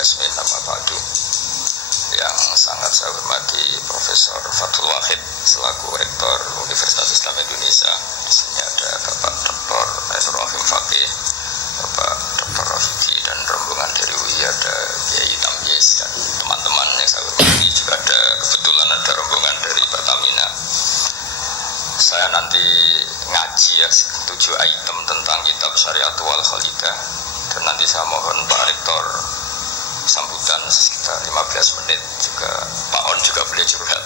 Yasmin nama Padu yang sangat saya hormati Profesor Fathul Wahid selaku Rektor Universitas Islam Indonesia. Di sini ada Bapak Dr. Ainur Rahim Fakih, Bapak Dr. Rafiki dan rombongan dari UI, ada Kiai Tamyiz dan teman-teman yang saya hormati. Juga ada kebetulan ada rombongan dari Pertamina. Saya nanti ngaji ya 7 item tentang kitab Syariatul Wal Khalidah, dan nanti saya mohon Pak Rektor sambutan sekitar 15 menit, juga Pak On juga boleh curhat,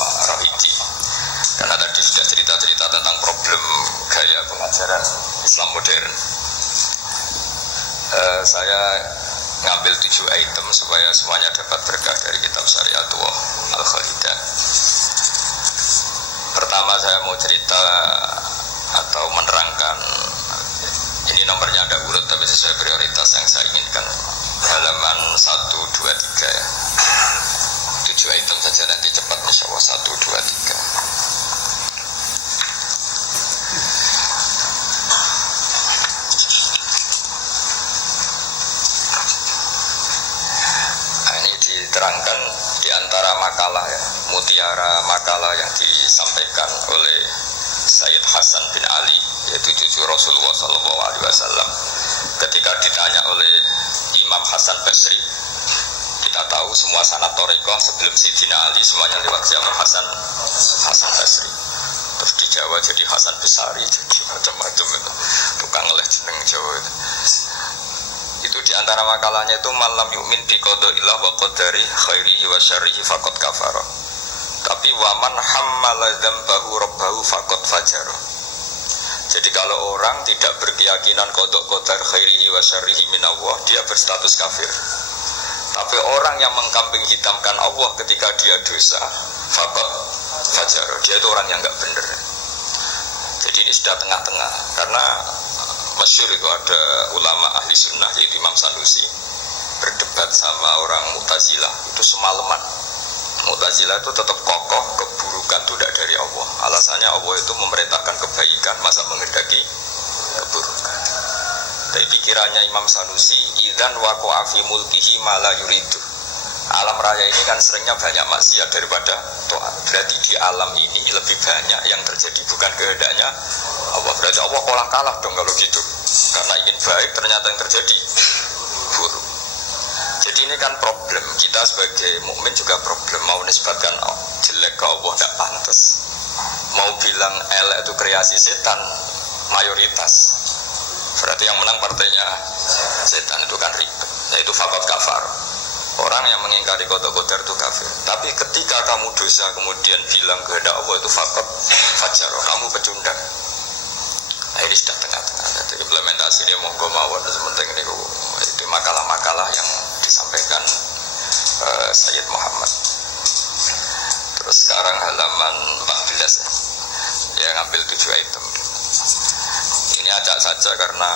Pak Rawiti, karena tadi sudah cerita-cerita tentang problem gaya pengajaran Islam modern. Saya ngambil 7 item supaya semuanya dapat berkah dari kitab Syariatul Wal Khalidah. Pertama saya mau cerita atau menerangkan, ini nomornya ada urut tapi sesuai prioritas yang saya inginkan, halaman 1, 2, 3 ya. 7 item saja nanti cepat insya Allah. 1, 2, 3. Nah, ini diterangkan di antara makalah ya, mutiara makalah yang disampaikan oleh Sayyid Hasan bin Ali, yaitu cucu Rasulullah SAW, ketika ditanya oleh Imam Hasan Basri. Kita tahu semua sanad thariqah sebelum Sayyidina Ali semuanya lewat siapa? Hasan Basri. Terus di Jawa jadi Hasan Besari, jadi macam-macam itu, tukang oleh jeneng Jawa itu. Di antara makalahnya itu malam yu'min bi qadarillah wa qadari khairihi wa syarrihi faqad kafara. Tapi waman hammala dzambahu rabbahu faqad fajara. Jadi kalau orang tidak berkeyakinan qada qadar khairihi wa syarrihi minallah, dia berstatus kafir. Tapi orang yang mengkambing hitamkan Allah ketika dia dosa, faqad fajara, dia itu orang yang enggak benar. Jadi ini sudah tengah-tengah, karena masyhur itu ada ulama ahli sunnah yaitu Imam Sanusi berdebat sama orang Mu'tazilah itu semalaman. Mu'tazilah itu tetap kokoh keburukan itu tidak dari Allah. Alasannya Allah itu memerintahkan kebaikan, masa menghendaki keburukan. Tapi pikirannya Imam Sanusi, idzan waqa'a fi mulkihi ma la yuridu. Alam raya ini kan seringnya banyak maksiat daripada taat. Berarti di alam ini lebih banyak yang terjadi bukan kehendaknya Allah. Berarti Allah kalah dong kalau gitu. Karena ingin baik ternyata yang terjadi buruk. Jadi ini kan problem. Kita sebagai mukmin juga problem. Mau nisbatkan jelek ke Allah tidak pantas. Mau bilang elek itu kreasi setan mayoritas. Berarti yang menang partainya setan, itu kan ribet. Yaitu faqad kafar. Orang yang mengingkari qada-qadar itu kafir. Tapi ketika kamu dosa kemudian bilang kehendak Allah itu faqad fajar, kamu pecundang. Nah ini sudah tengah-tengah. Jadi implementasi ini monggo mawon sementing ini itu makalah-makalah yang disampaikan Sayyid Muhammad. Terus sekarang halaman 14 ya. Ya ngambil 7 item. Ini acak saja karena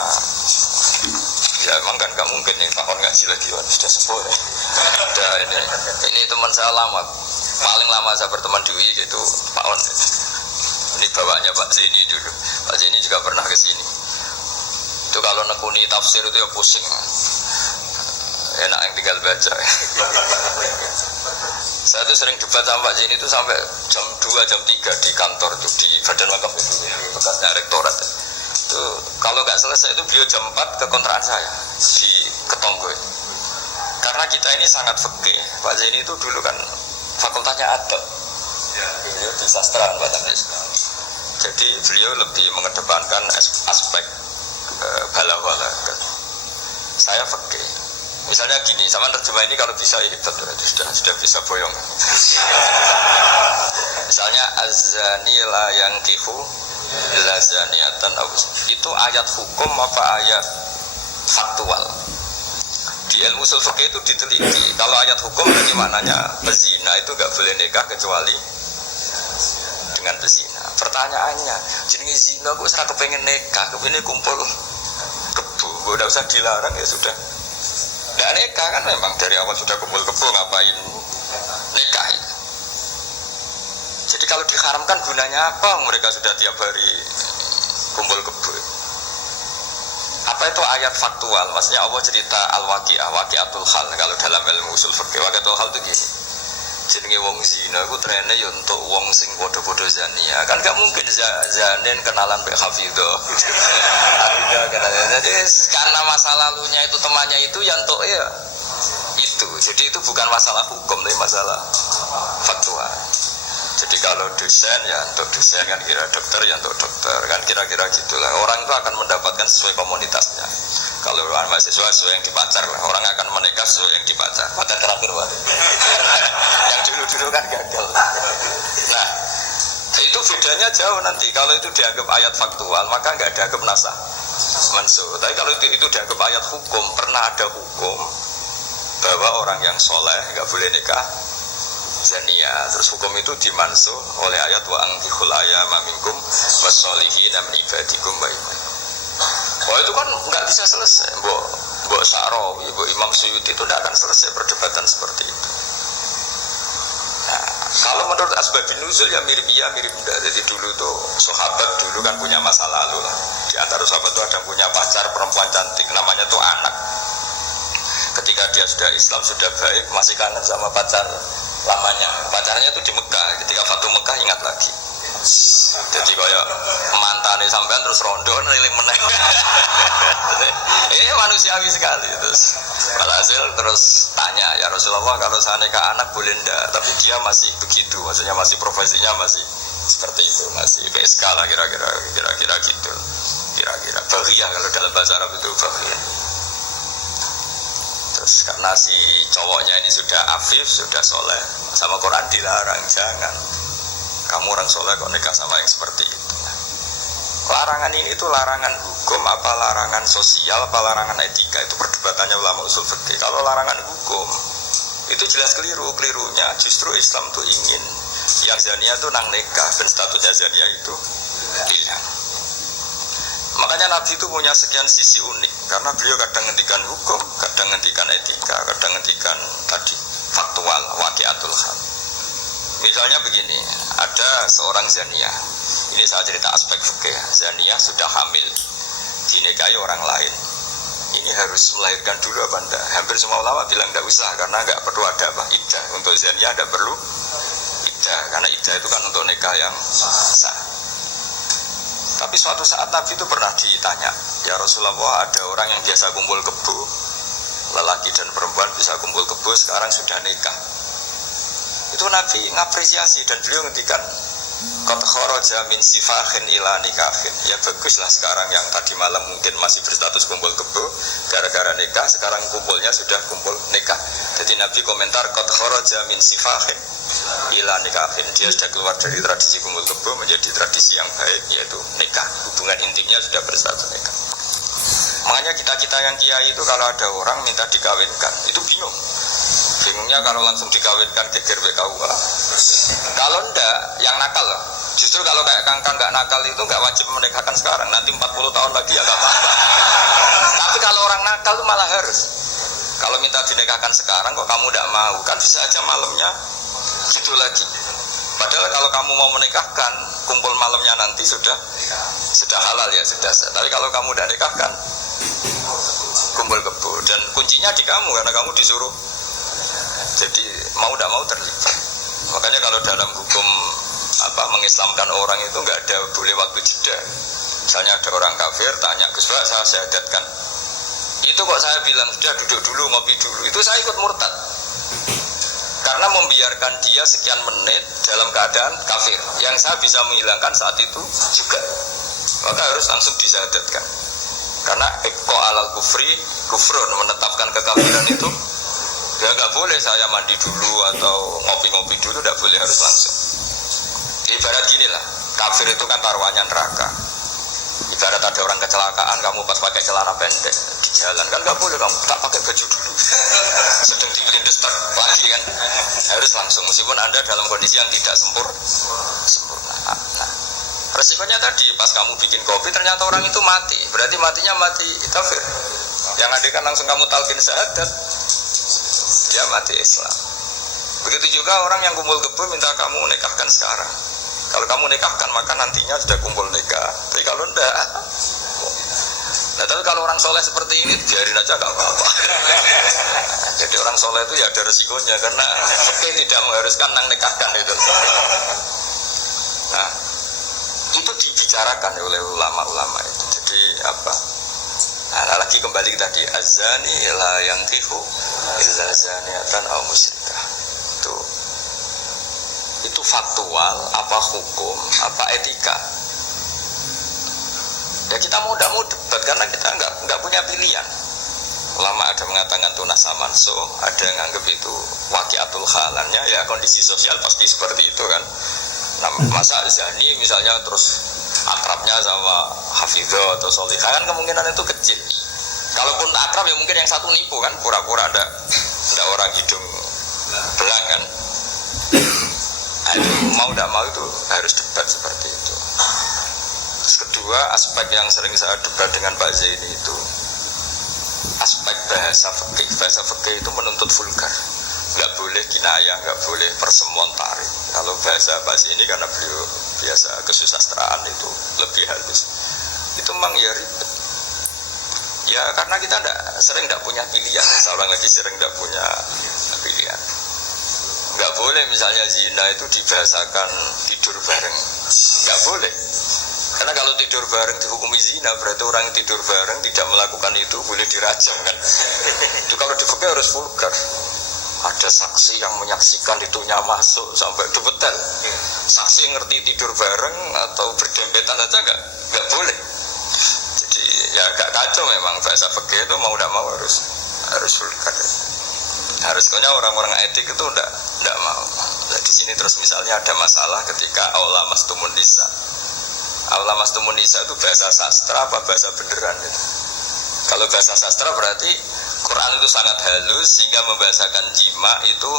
ya emang kan gak mungkin nih tahun ngaji lagi, sudah sepuh ya. Ini teman saya lama, paling lama saya berteman di UI gitu, Pak On. Ini bawanya Pak Zeni dulu. Pak Zeni juga pernah ke sini. Itu kalau nekuni tafsir itu ya pusing. Enak yang tinggal baca. Saya tuh sering debat sama Pak Zeni itu sampai jam 2, jam 3 di kantor tuh, di Badan Wakaf itu, bekasnya rektorat. Itu kalau nggak selesai itu beliau jam 4 ke kontrakan saya di Ketonggo. Karena kita ini sangat fikih. Pak Zeni itu dulu kan fakultasnya adab. Beliau di sastra Pak Tamyiz. Jadi beliau lebih mengedepankan aspek bala-bala. Saya fikih. Misalnya gini, sama terjemah ini kalau bisa ya hebat, sudah bisa boyong. Misalnya az-zani la yankihu illa zaniatan, itu ayat hukum apa ayat faktual? Di ilmu ushul fikih itu diteliti. Kalau ayat hukum berarti maknanya pezina itu nggak boleh nikah kecuali dengan pezina. Pertanyaannya, jenis zina kok serah kepengen nikah, kepengen kumpul kebu, udah usah dilarang ya sudah. Nggak nikah kan memang dari awal sudah kumpul kebu, ngapain nikah? Jadi kalau diharamkan gunanya apa? Mereka sudah tiap hari kumpul kebo. Apa Apa itu ayat faktual? Maksudnya Allah cerita al-waqi'ah, waqi'atul hal. Kalau dalam ilmu usul fikih, waqi'atul hal itu gini. Jenenge wong zina iku trene yo untuk wong sing padha-padha zania. Kan gak mungkin zanen kenalan mbek Hafidho. Jadi karena masa lalunya itu temannya itu yang untuk ya itu. Jadi itu bukan masalah hukum tapi masalah faktual. Jadi kalau dosen ya untuk dosen kan, kira dokter ya untuk dokter kan, kira-kira gitulah. Orang itu akan mendapatkan sesuai komunitasnya. Kalau mahasiswa sesuai yang dipacar lah. Orang akan menikah sesuai yang dipacar. Pacar terakhir yang dulu-dulu kan gagal. Nah itu bedanya jauh nanti. Kalau itu dianggap ayat faktual maka nggak dianggap nasah mansuh. Tapi kalau itu dianggap ayat hukum, pernah ada hukum bahwa orang yang soleh nggak boleh nikah zania. Terus hukum itu dimansuh oleh ayat wa anqihul ayama minkum wassolihin min ibadikum wa iman. Oh itu kan nggak bisa selesai. Mbok Sa'rawi, Mbok Imam Suyuti itu tidak akan selesai perdebatan seperti itu. Nah, kalau menurut asbabun nuzul ya mirip iya mirip enggak. Jadi dulu tuh sahabat dulu kan punya masa lalu lah. Di antara sahabat itu ada yang punya pacar perempuan cantik, namanya tuh Anak. Ketika dia sudah Islam, sudah baik, masih kangen sama pacar lamanya. Pacarnya itu di Mekah. Ketika Fatu Mekah ingat lagi. Jadi kayak mantane sampean terus rondo niling meneh. Manusiawi sekali. Terus alhasil terus tanya, ya Rasulullah kalau saya nikah anak boleh ndak? Tapi dia masih begitu, maksudnya masih profesinya masih seperti itu, masih PSK lah kira-kira gitu. Kira-kira baghiyah kalau dalam bahasa Arab itu baghiyah. Terus karena si cowoknya ini sudah afif, sudah soleh, sama Quran dilarang, jangan kamu orang soleh kok nikah sama yang seperti itu. Larangan ini itu larangan hukum apa larangan sosial apa larangan etika, itu perdebatannya ulama usul fikih. Kalau larangan hukum itu jelas kelirunya. Justru Islam tuh ingin yang zania itu nang nikah dan statusnya zania itu hilang. Makanya Nabi itu punya sekian sisi unik karena beliau kadang ngendikan hukum, kadang ngendikan etika, kadang ngendikan tadi faktual, waqi'atul hal. Misalnya begini, ada seorang zania. Ini saya cerita aspek fikih. Zania sudah hamil, dinikahi orang lain. Ini harus melahirkan dulu apa enggak? Hampir semua ulama bilang enggak usah karena enggak perlu ada apa iddah. Untuk zania enggak perlu iddah karena iddah itu kan untuk nikah yang sah. Tapi suatu saat Nabi itu pernah ditanya, ya Rasulullah ada orang yang biasa kumpul kebo, lelaki dan perempuan bisa kumpul kebo, sekarang sudah nikah. Itu Nabi ngapresiasi dan beliau ngendikan qad kharaja min sifahin ila nikahin. Ya baguslah sekarang yang tadi malam mungkin masih berstatus kumpul kebo, gara-gara nikah sekarang kumpulnya sudah kumpul nikah. Jadi Nabi komentar qad kharaja min sifahin ila nikahin. Dia sudah keluar dari tradisi kumpul kebo menjadi tradisi yang baik, yaitu nikah. Hubungan intinya sudah berstatus nikah. Makanya kita yang kiai itu kalau ada orang minta dikawinkan, itu bingung. Bingungnya kalau langsung dikawinkan geger BKUA. Kalau ndak, yang nakal loh. Justru kalau kayak kangkang nggak nakal itu nggak wajib menikahkan sekarang. Nanti 40 tahun lagi ya nggak apa-apa. Tapi kalau orang nakal itu malah harus. Kalau minta dinikahkan sekarang kok kamu nggak mau, kan bisa aja malamnya gitu lagi. Padahal kalau kamu mau menikahkan, kumpul malamnya nanti sudah halal ya, sudah sah. Tapi kalau kamu udah nikahkan, kumpul kebo. Dan kuncinya di kamu karena kamu disuruh. Jadi mau tidak mau terlibat. Makanya kalau dalam hukum mengislamkan orang itu nggak ada boleh waktu jeda. Misalnya ada orang kafir tanya Gus Pak saya syahadatkan. Itu kok saya bilang sudah duduk dulu ngopi dulu. Itu saya ikut murtad. Karena membiarkan dia sekian menit dalam keadaan kafir yang saya bisa menghilangkan saat itu juga. Maka harus langsung disyahadatkan. Karena eko alal kufri kufrun, menetapkan kekafiran itu ya nggak boleh saya mandi dulu atau ngopi-ngopi dulu, nggak boleh, harus langsung. Ibarat gini lah, kafir itu kan taruhannya neraka. Ibarat ada orang kecelakaan, kamu pas pakai celana pendek di jalan kan nggak boleh, kamu tak pakai baju dulu. Sedang dipelindes lagi kan, harus langsung meskipun anda dalam kondisi yang tidak sempurna. Nah, resikonya tadi pas kamu bikin kopi ternyata orang itu mati, berarti matinya mati kafir. Yang ada kan langsung kamu talqin syahadat, dia mati Islam. Begitu juga orang yang kumpul kebo minta kamu nikahkan sekarang. Kalau kamu nikahkan maka nantinya sudah kumpul nikah. Tapi kalau enggak, Nah tapi kalau orang soleh seperti ini biarin aja gak apa-apa. Jadi orang soleh itu ya ada resikonya karena tidak mengharuskan nang nikahkan itu. Nah itu dibicarakan oleh ulama-ulama itu. Jadi apa? Nah lagi kembali tadi azani la yankihu illa zaniatan aw musyrikah. Itu faktual, apa hukum, apa etika. Ya kita mau tidak mau debat karena kita nggak punya pilihan. Ulama ada mengatakan tunas samanso, ada yang anggap itu waqiatul halannya, ya kondisi sosial pasti seperti itu kan. Nah, masa zani misalnya terus akrabnya sama hafidho atau solihah kan kemungkinan itu kecil. Kalaupun akrab ya mungkin yang satu nipu kan, pura-pura ada orang hidung belang kan. Nah, itu mau tidak mau itu harus debat seperti itu. Terus kedua, aspek yang sering saya debat dengan Pak Zaini itu aspek bahasa fikih. Bahasa fikih itu menuntut vulgar, nggak boleh kinayah, nggak boleh persemuan tarik. Kalau bahasa ini karena beliau biasa kesusastraan itu lebih halus. Itu memang ya ribet. Ya karena kita sering tidak punya pilihan. Seorang lagi sering tidak punya pilihan. Nggak boleh misalnya zina itu dibahasakan tidur bareng, nggak boleh. Karena kalau tidur bareng dihukumi zina berarti orang yang tidur bareng tidak melakukan itu boleh dirajam kan. Itu kalau di fikih harus vulgar. Ada saksi yang menyaksikan itunya masuk sampai dubetel. Saksi ngerti tidur bareng atau berdempetan aja nggak boleh. Jadi ya agak kacau memang bahasa fikih itu mau tidak mau harus vulgar. Harusnya orang-orang etik itu tidak mau. Nah, di sini terus misalnya ada masalah ketika aula mastumun nisa. Aula mastumun nisa itu bahasa sastra apa bahasa beneran gitu. Kalau bahasa sastra berarti Quran itu sangat halus sehingga membahasakan jima itu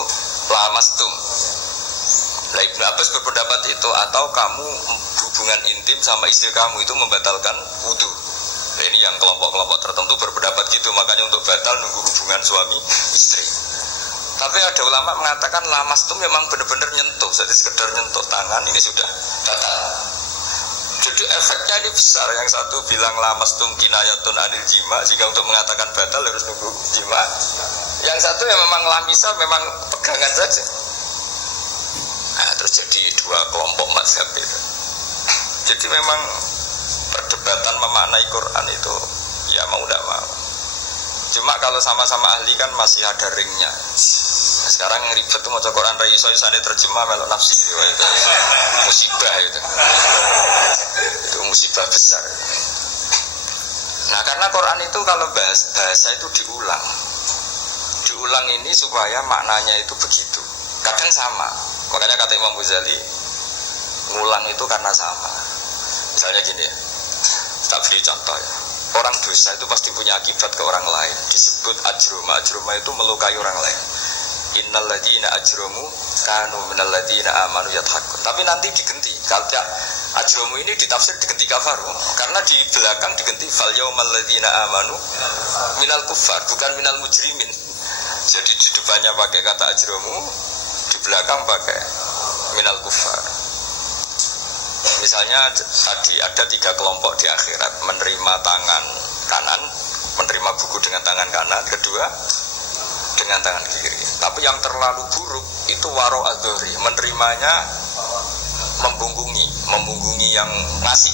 lamastum. Nah, Ibnu Abbas berpendapat itu atau kamu hubungan intim sama istri kamu itu membatalkan wudu. Nah, ini yang kelompok-kelompok tertentu berpendapat gitu, makanya untuk batal nunggu hubungan suami istri. Tapi ada ulama mengatakan lamastum memang benar-benar nyentuh, jadi sekedar nyentuh tangan ini sudah batal. Jadi efeknya ini besar. Yang satu bilang lamastum kinayatun anil jima, sehingga untuk mengatakan batal harus nunggu jima. Yang satu ya memang lamisa, memang pegangan saja. Nah, terus jadi dua kelompok mazhab itu. Jadi memang perdebatan memaknai Quran itu ya mau tidak mau. Cuma kalau sama-sama ahli kan masih ada ringnya. Nah, sekarang yang ribet itu maca Quran ra iso isane terjemah melok nafsi itu musibah itu. Itu musibah besar. Nah, karena Quran itu kalau bahasa itu diulang. Diulang ini supaya maknanya itu begitu. Kadang sama. Makanya kata Imam Ghazali, ngulang itu karena sama. Misalnya gini ya. Tak beri contoh ya. Orang dosa itu pasti punya akibat ke orang lain. Disebut ajruma. Ajruma itu melukai orang lain. Innal ladzina ajramu kanu minal ladzina amanu yadhakun. Tapi nanti diganti. Kalau ajramu ini ditafsir diganti kafaru. Karena di belakang diganti fal yaumal ladzina amanu minal kufar, bukan minal mujrimin. Jadi di depannya pakai kata ajramu, di belakang pakai minal kufar. Misalnya tadi ada 3 kelompok di akhirat, menerima tangan kanan, menerima buku dengan tangan kanan, kedua dengan tangan kiri. Tapi yang terlalu buruk itu waro adzhari, menerimanya membungkungi yang ngasih.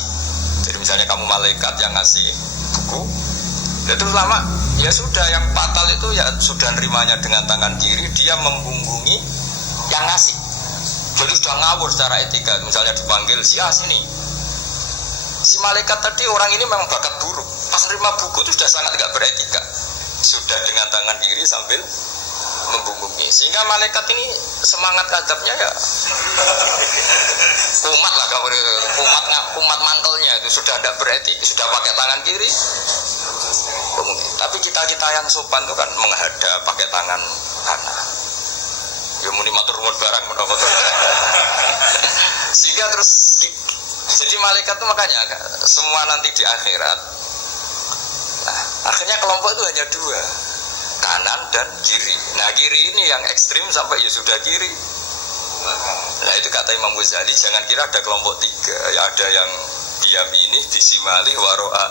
Jadi misalnya kamu malaikat yang ngasih buku, itu lama ya sudah, yang fatal itu ya sudah nerimanya dengan tangan kiri, dia membungkungi yang ngasih. Jadi sudah ngawur secara etika. Misalnya dipanggil si sini, si malaikat tadi orang ini memang bakat buruk, pas nerima buku itu sudah sangat tidak beretika, sudah dengan tangan kiri sambil membungkungi, sehingga malaikat ini semangat ngadapnya ya kumat lah, kumat mantelnya itu sudah tidak beretik, sudah pakai tangan kiri. Tapi kita yang sopan itu kan menghadap pakai tangan kanan. Ya muni matur nuwun barang menapa. Sehingga terus jadi malaikat itu makanya semua nanti di akhirat. Nah, akhirnya kelompok itu hanya 2, kanan dan kiri. Nah, kiri ini yang ekstrim sampai ya sudah kiri. Nah, itu kata Imam Ghazali, jangan kira ada kelompok 3, ya ada yang biyamini bisimali waro'a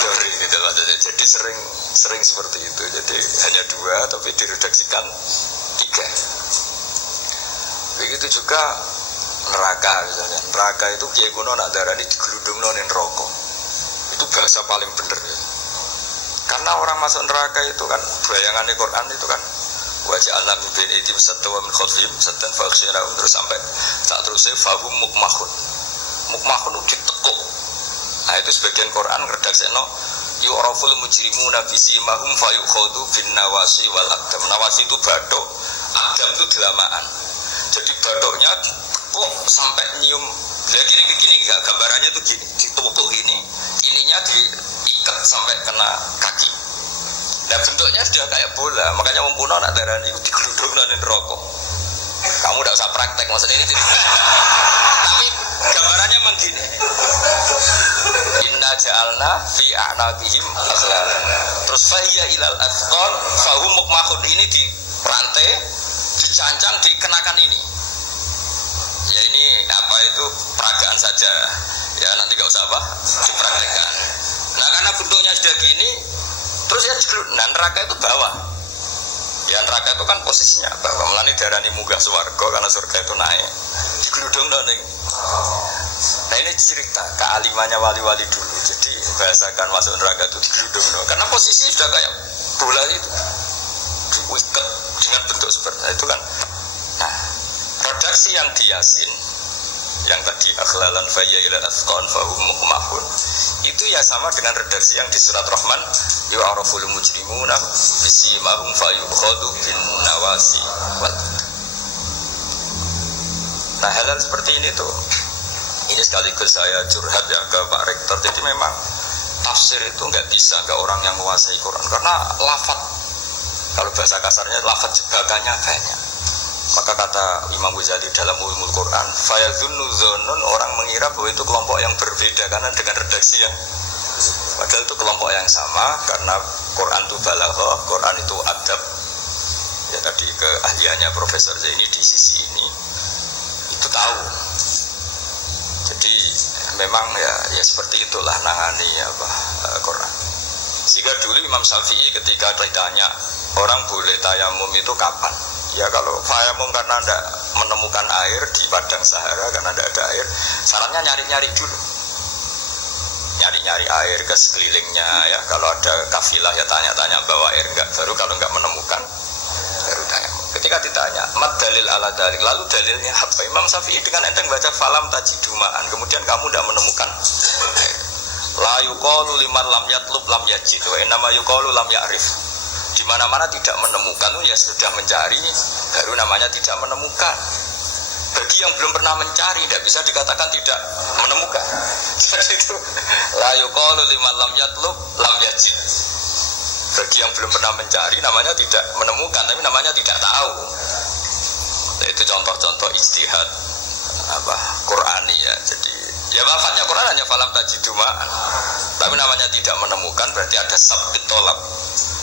dori gitu loh. Jadi sering seperti itu. Jadi hanya dua tapi diredaksikan tiga. Begitu juga neraka misalnya. Neraka itu kiai kuno nak darani digelundungno ning neraka. Itu bahasa paling bener ya. Karena orang masuk neraka itu kan bayangannya Quran itu kan wajah alam bin itim satu wa min khalfihim satan fakhsyirahum terus sampai tak terusnya fahum mukmahun itu ditekuk. Nah itu sebagian Quran redakseno yu'raful mujrimuna bisimahum fayukhadhu bin nawasi wal aqdam. Nawasi itu bathuk, aqdam itu delamaan. Jadi bathuknya ditekuk sampai nyium. Lah gini gambarannya tuh gini, ditukuk ini, ininya diikat sampai kena kaki. Dan bentuknya sudah kayak bola, makanya wong kuno nak darani digelundungno ning neraka. Kamu tidak usah praktek, maksudnya ini jadi. Tapi gambarannya memang gini. Inna ja'alna fi a'naqihim aghlal. Terus fahiya ilal asqal fahum mukmahun, ini di rantai, dicancang, dikenakan ini. Ya ini apa itu peragaan saja. Ya nanti gak usah apa dipraktekkan. Nah karena bentuknya sudah gini, terus ya neraka itu bawah. Ya neraka itu kan posisinya bawah. Mulane darani munggah swarga karena surga itu naik. Digeludungno ning. Nah ini cerita kealimannya wali-wali dulu. Jadi bahasakan masuk neraka itu digeludungno. Karena posisi sudah kayak bola itu. Diikat dengan bentuk seperti itu kan. Nah, redaksi yang di Yasin yang tadi akhlalan fayya ila asqan fahum mukmahun itu ya sama dengan redaksi yang di surat Rahman yu'araful mujrimuna bisimahum fayukhadhu bin nawasi wal. Nah hal-hal seperti ini tuh, ini sekaligus saya curhat ya ke Pak Rektor. Jadi memang tafsir itu nggak orang yang menguasai Quran karena lafaz, kalau bahasa kasarnya lafaz jebakannya banyak. Maka kata Imam Ghazali dalam Ulumul Quran, fayadzunnu dzannun, orang mengira bahwa itu kelompok yang berbeda karena dengan redaksi yang padahal itu kelompok yang sama karena Quran itu balaghah, Quran itu adab. Ya tadi keahliannya Profesor Zaini di sisi ini itu tahu. Jadi memang ya seperti itulah nangani Quran. Sehingga dulu Imam Syafi'i ketika ditanya orang boleh tayamum itu kapan? Ya kalau tayamum karena tidak menemukan air di padang Sahara, karena tidak ada air, syaratnya nyari-nyari dulu. Nyari-nyari air ke sekelilingnya ya. Kalau ada kafilah ya tanya-tanya bawa air enggak, baru kalau enggak menemukan baru tayamum. Ketika ditanya mat dalil ala dalik, lalu dalilnya apa? Imam Syafi'i dengan enteng baca falam tajidumaan, kemudian kamu tidak menemukan air. La yuqalu liman lam yatlub lam yajid wa innama yuqalu lam ya'rif. Di mana-mana tidak menemukan ya sudah mencari, baru namanya tidak menemukan. Bagi yang belum pernah mencari tidak bisa dikatakan tidak menemukan. Jadi itu la yuqalu liman lam yatlub lam yajid. Bagi yang belum pernah mencari namanya tidak menemukan, tapi namanya tidak tahu. Nah, itu contoh-contoh ijtihad Qur'ani ya. Jadi ya lafadznya Quran hanya falam tajiduma'an, tapi namanya tidak menemukan berarti ada sabit tolak,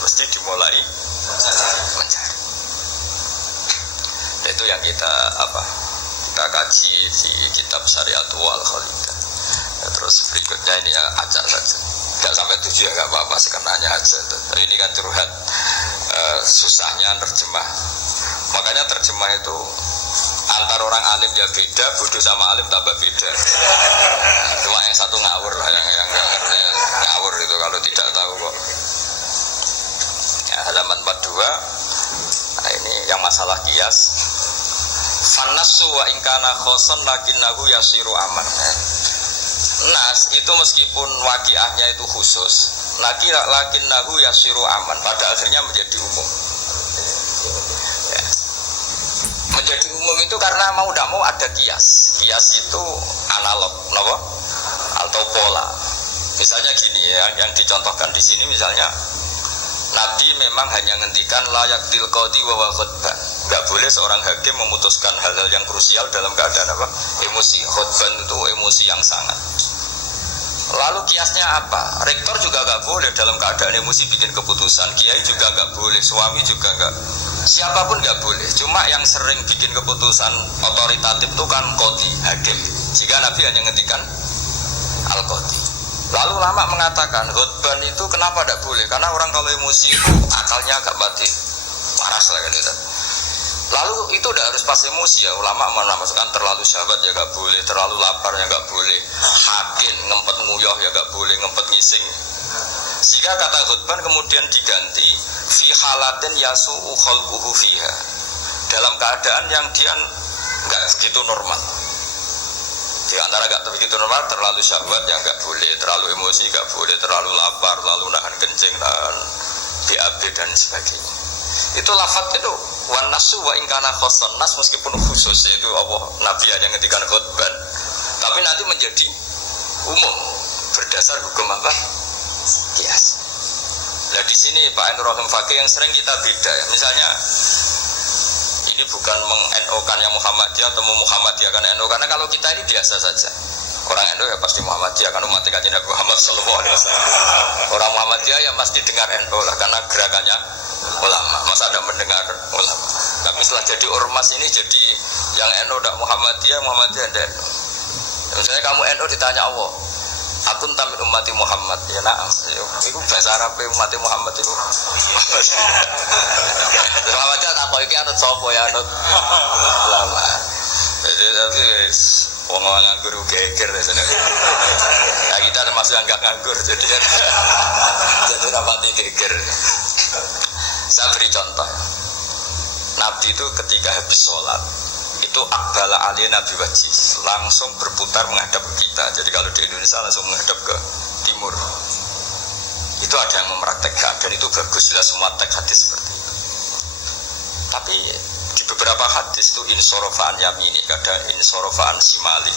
mesti dimulai mencari. Nah, itu yang kita kaji di kitab Syariatul Khalidah. Ya, terus berikutnya ini ya acak saja, tidak sampai 7 ya nggak apa-apa, sekenanya aja. Ini kan curhat susahnya terjemah. Makanya terjemah itu antar orang alim ya beda, bodoh sama alim tambah beda. Cuma yang satu ngawur lah, yang ngawur itu kalau tidak tahu kok. Ya, halaman 42. Nah, ini yang masalah kias. Fannasu wa ingkana khoson lakinnahu yasiru aman. Nas itu meskipun waqiahnya itu khusus, lakinnahu yasiru aman, pada akhirnya menjadi umum. Menjadi umum itu karena mau tidak mau ada kias. Kias itu analog, kenapa? Atau pola. Misalnya gini ya, yang dicontohkan di sini misalnya Nabi memang hanya ngendikan layak tilqadi wa khutbah. Enggak boleh seorang hakim memutuskan hal-hal yang krusial dalam keadaan emosi. Khutbah itu emosi yang sangat. Lalu kiasnya apa? Rektor juga enggak boleh dalam keadaan emosi bikin keputusan. Kiai juga enggak boleh, suami juga enggak. Siapapun enggak boleh. Cuma yang sering bikin keputusan otoritatif itu kan qadhi, hakim. Jika Nabi hanya ngendikan Al-Qadi. Lalu ulama mengatakan khutbah itu kenapa tidak boleh? Karena orang kalau emosi itu akalnya agak batin, waras lah kan itu. Lalu itu tidak harus pas emosi ya. Ulama memasukkan terlalu sahabat ya gak boleh, terlalu lapar ya gak boleh, hakin ngempet nguyah ya gak boleh, ngempet ngising. Sehingga kata khutbah kemudian diganti fi halatin yasu'u khalquhu fiha, dalam keadaan yang dia nggak begitu normal. Di antara nggak begitu normal, terlalu syahwat yang nggak boleh, terlalu emosi nggak boleh, terlalu lapar, lalu nahan kencing, nahan BAB dan sebagainya. Itu lafaz itu wan nasu wa ingkana khoson nas, meskipun khusus itu Allah Nabi hanya ngendikan khutbah, tapi nanti menjadi umum berdasar hukum apa? Kias. Nah di sini Pak Ainur Rahim Fakih yang sering kita beda ya. Misalnya ini bukan meng-NO-kan yang Muhammadiyah atau Muhammadiyah kan NO, karena kalau kita ini biasa saja. Orang NO ya pasti Muhammadiyah kan umat Nabi Muhammad sallallahu alaihi wasallam. Orang Muhammadiyah ya pasti dengar NO lah karena gerakannya ulama. Masa ada mendengar ulama. Tapi setelah jadi ormas ini jadi yang NO dak Muhammadiyah dan NO. Misalnya kamu NO ditanya Allah, "Atun tamit ummati Muhammad." Ya na'am. Itu bahasa Arab umat Muhammad itu. Selamat datang kok iki anut sapa ya anut ulama. Jadi tapi wong nganggur geger rasane. Ya kita termasuk yang enggak nganggur jadi rapati geger. Saya beri contoh. Nabi itu ketika habis sholat itu akbala ali Nabi wajib langsung berputar menghadap ke kita. Jadi kalau di Indonesia langsung menghadap ke timur. Itu ada yang mempraktekkan dan itu bagus, jelas semua teks hadis seperti itu. Tapi di beberapa hadis itu insorofaan yamini, kadang insorofaan simali.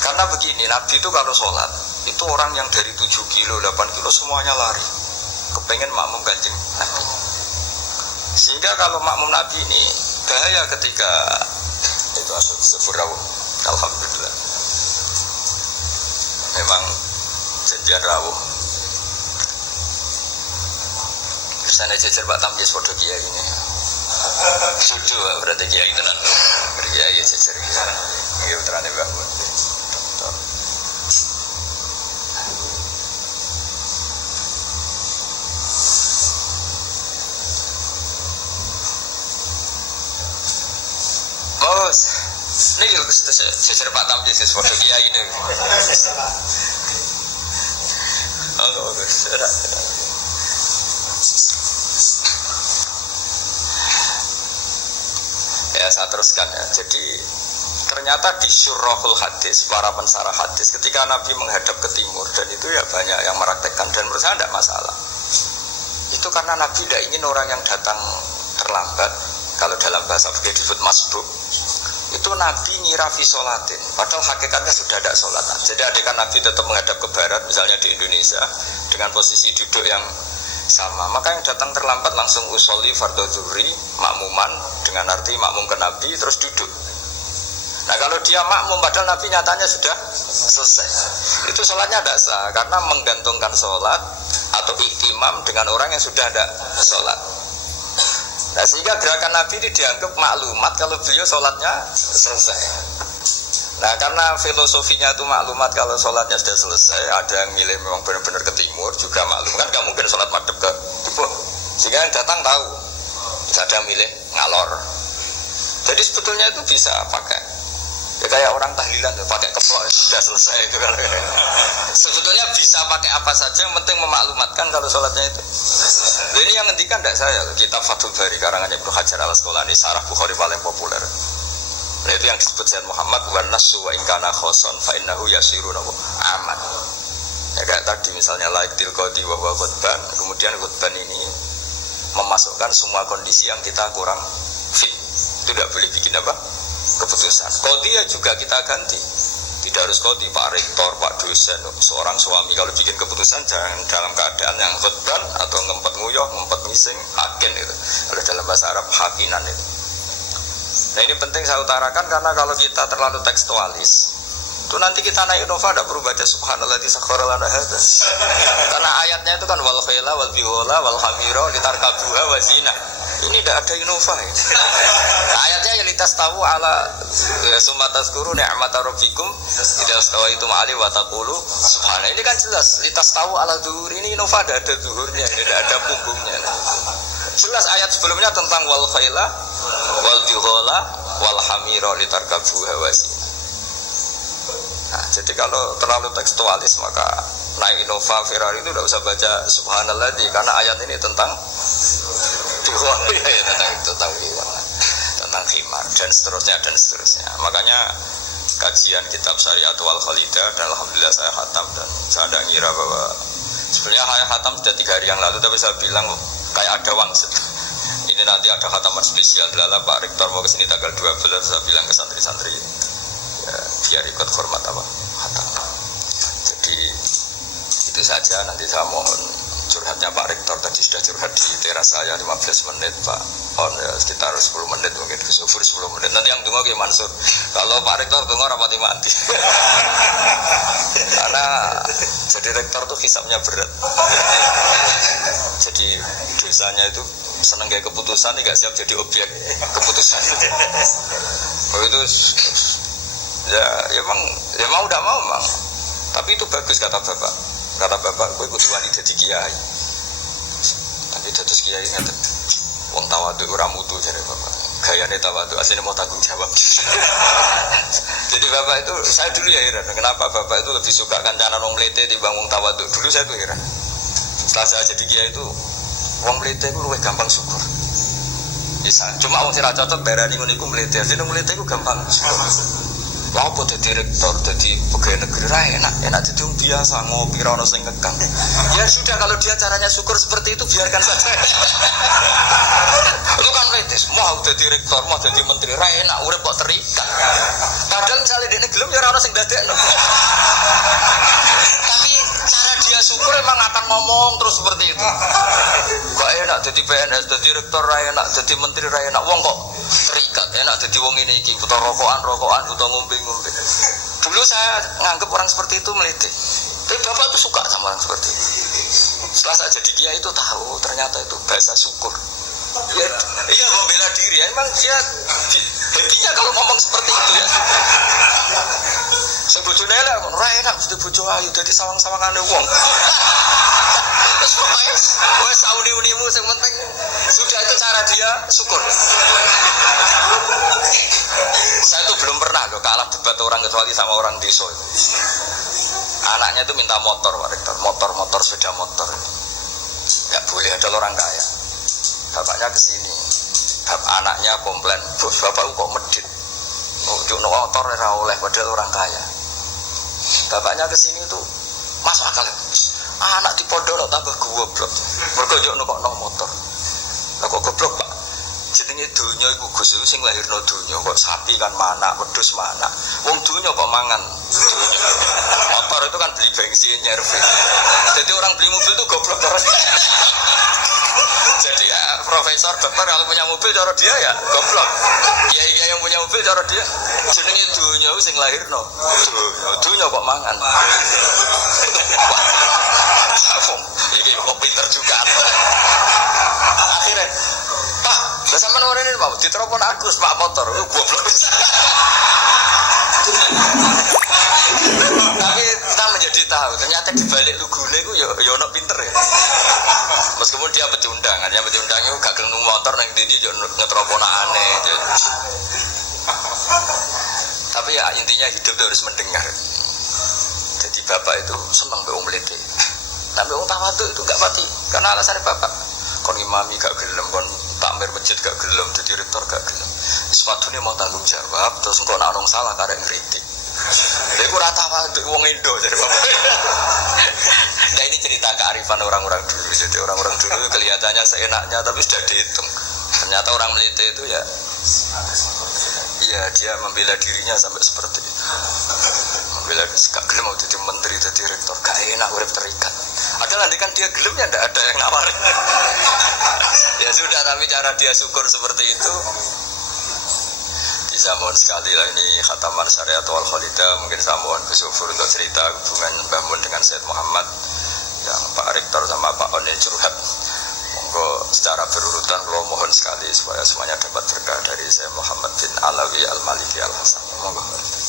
Karena begini, Nabi itu kalau sholat itu orang yang dari 7 kilo, 8 kilo semuanya lari kepengen makmum Kanjeng Nabi. Sehingga kalau makmum Nabi ini bahaya ketika itu asal alhamdulillah memang janjian rawuh. Sana jejer Pak Tamjis podo kiai ini. Sudu berarti kiai tenan. Berkiai jejer kiai. Iki putrane Mbah Mun. Bos, ini jejer Pak Tamjis podo kiai ini. Oh, Gus. Ya saya teruskan ya. Jadi ternyata di syurahul hadis, para pensarah hadis, ketika Nabi menghadap ke timur, dan itu ya banyak yang meraktekkan dan menurut saya tidak masalah. Itu karena Nabi tidak ingin orang yang datang terlambat. Kalau dalam bahasa fikih disebut masbuk, itu Nabi nyirafi sholatin, padahal hakikatnya sudah ada sholatan. Jadi adekan Nabi tetap menghadap ke barat, misalnya di Indonesia, dengan posisi duduk yang sama, maka yang datang terlambat langsung usolli fardhu zuhri makmuman, dengan arti makmum ke Nabi terus duduk. Nah kalau dia makmum padahal Nabi nyatanya sudah selesai, itu sholatnya tidak sah karena menggantungkan sholat atau iktimam dengan orang yang sudah ada sholat. Nah sehingga gerakan Nabi ini dianggap maklumat kalau beliau sholatnya selesai. Nah karena filosofinya itu maklumat kalau sholatnya sudah selesai, ada yang milih memang benar-benar ke timur juga maklum kan, gak mungkin sholat madhep ke timur, sehingga yang datang tahu, ada yang milih ngalor. Jadi sebetulnya itu bisa pakai, ya kayak orang tahlilan pakai keplok sudah selesai itu kan. Sebetulnya bisa pakai apa saja, yang penting memaklumatkan kalau sholatnya itu. Ini yang ngendikan tidak saya, kitab Fathul Bari karangannya Ibnu Hajar al-Asqalani, Syarah Bukhari paling populer. Nah itu yang disebut Sayyid Muhammad wan nasu wa ingkana khoson fa innahu yasirun aman. Ya kayak tadi misalnya laik tilqadi wa huwa khutban, kemudian khutban ini memasukkan semua kondisi yang kita kurang fit. Itu tidak boleh bikin apa? Keputusan. Qadhi ya juga kita ganti. Tidak harus qadhi Pak Rektor, Pak dosen, seorang suami kalau bikin keputusan jangan dalam keadaan yang khutban atau ngempet nguyuh, ngempet ngising, hakin itu. Kalau dalam bahasa Arab hakinan itu. Nah ini penting saya utarakan karena kalau kita terlalu tekstualis itu nanti kita naik Nova tidak perlu baca subhanallah di sakhara lana hadza. Karena ayatnya itu kan wal khayla wal bihola wal hamira litarkabuha wa zina. Ini tidak ada Innova ya. Ayatnya yang litas tahu ala sumatas guru ni'mat rabbikum tidak tahu itu ma'ali wa taqulu subhana. Ini kan jelas litas tahu ala zuhur. Ini Innova tidak ada zuhurnya, tidak ada punggungnya. Jelas ayat sebelumnya tentang wal khaila wal bighala wal hamira litarkabu hawasi. Nah, jadi kalau terlalu tekstualis maka naik Innova Ferrari itu tidak usah baca subhanallah karena ayat ini tentang tentang khimar dan seterusnya. Makanya kajian kitab Syariat wal Khalidah dan alhamdulillah saya khatam dan saya ada ngira bahwa sebenarnya saya khatam sudah 3 hari yang lalu tapi saya bilang kayak ada wangsit. Ini nanti ada khataman spesial adalah Pak Rektor mau kesini tanggal 12 saya bilang ke santri-santri ya, biar ikut hormat apa khatam. Jadi itu saja nanti saya mohon curhatnya Pak Rektor tadi sudah curhat di teras saya 15 menit Pak on ya, sekitar 10 menit mungkin kesufur 10 menit nanti yang tunggu ke Mansur kalau Pak Rektor tunggu rapati mati karena jadi Rektor tuh hisapnya berat jadi dosanya itu seneng kayak keputusan nggak siap jadi objek keputusan itu ya mau tidak mau memang tapi itu bagus kata bapak gue kudu wani jadi kiai tapi dados kiai ngaten wong tawadhu ora mutu jare bapak gayane tawadhu asline mau tanggung jawab jadi bapak itu saya dulu ya heran kenapa bapak itu lebih suka kancanan wong mlete timbang wong tawadhu dulu saya tuh heran setelah saya jadi kiai itu wong mlete itu luwih gampang syukur bisa cuma wong sing ra cocok darani ngono iku mlete asline mlete iku gampang syukur. Lah apa dadi rektor, dadi pegawai negeri ra enak jadi biasa ngopi ra ono sing ngekang. Ya sudah kalau dia caranya syukur seperti itu biarkan saja. Lu kan metes, mau dadi rektor, mau dadi menteri ra enak urip kok terikat. Padahal misalnya dekne gelem ya ora ono sing dadekno. Tapi cara dia syukur emang akan ngomong terus seperti itu. Kok enak jadi PNS, jadi rektor ra enak, jadi menteri ra enak. Wong kok terikat enak jadi wong ini iki butuh rokokan butuh ngombe. Dulu saya nganggap orang seperti itu melete. Tapi bapak tuh suka sama orang seperti itu. Setelah saya jadi kiai itu tahu ternyata itu bahasa syukur. Ya, iya membela diri. Ya, emang dia happy-nya kalau ngomong seperti itu ya. Sebujune lah, ora enak mesti bojo ayu dadi sawang-sawangane wong. Wes auni-unimu sing penting sudah itu cara dia syukur. Saya tuh belum pernah loh kalah debat orang kecuali sama orang desa itu. Anaknya itu minta motor Pak Rektor, motor sepeda motor. Nggak boleh ada orang kaya. Bapaknya kesini, anaknya komplain, bos bapakku kok medit, nunjuk motor ora oleh padahal orang kaya. Bapaknya kesini tuh masuk akal. Anak di pondok tambah goblok. Mergo yo nukokno motor. Lah kok goblok, Pak? Jenenge donya iku Gus sing lahirno donya kok sapi kan mana, wedhus mana. Wong donya kok mangan donya. Motor itu kan beli bensin nyervis. Jadi orang beli mobil itu goblok terus. Jadi ya profesor dokter kalau punya mobil cara dia ya goblok. Ya yang punya mobil cara dia jenenge donya sing lahirno. Donya kok mangan. Ini kok pinter juga. Akhirnya Pak, lah sampean ngene Pak, diteropon Agus Pak motor, goblok. Tapi kita menjadi tahu ternyata di balik lugune ku ya ono pinter ya. Meskipun dia pecundang, artinya pecundang itu gak gelem motor nang ndi yo ngetroponakane. Tapi ya intinya hidup itu harus mendengar. Jadi bapak itu senang be wong mlete. Tapi wong tawadhu itu gak mati. Karena alasan bapak kon imami gak gelem, kon takmir masjid gak gelem, jadi rektor gak gelem. Sepatune mau tanggung jawab, terus engko nek ana salah karek ngritik. Lha iku ora tawadhu wong Indo jadi bapak. Nah ini cerita kearifan orang-orang dulu. Jadi orang-orang dulu kelihatannya seenaknya tapi sudah dihitung. Ternyata orang melite itu ya dia membela dirinya sampai seperti itu. Membela gak gelem mau jadi menteri, jadi rektor, gak enak urip terikat. Ada nanti kan dia gelem ya tidak ada yang nawarin. Ya sudah, tapi cara dia syukur seperti itu. Bisa mohon sekali lah ini khataman Syariat wal Khalidah. Mungkin saya mohon bersyukur untuk cerita hubungan Mbah Mun dengan Said Muhammad yang Pak Rektor sama Pak One curhat. Monggo secara berurutan kalau mohon sekali supaya semuanya dapat berkah dari saya Muhammad bin Alawi Al-Maliki Al-Hasan. Monggo.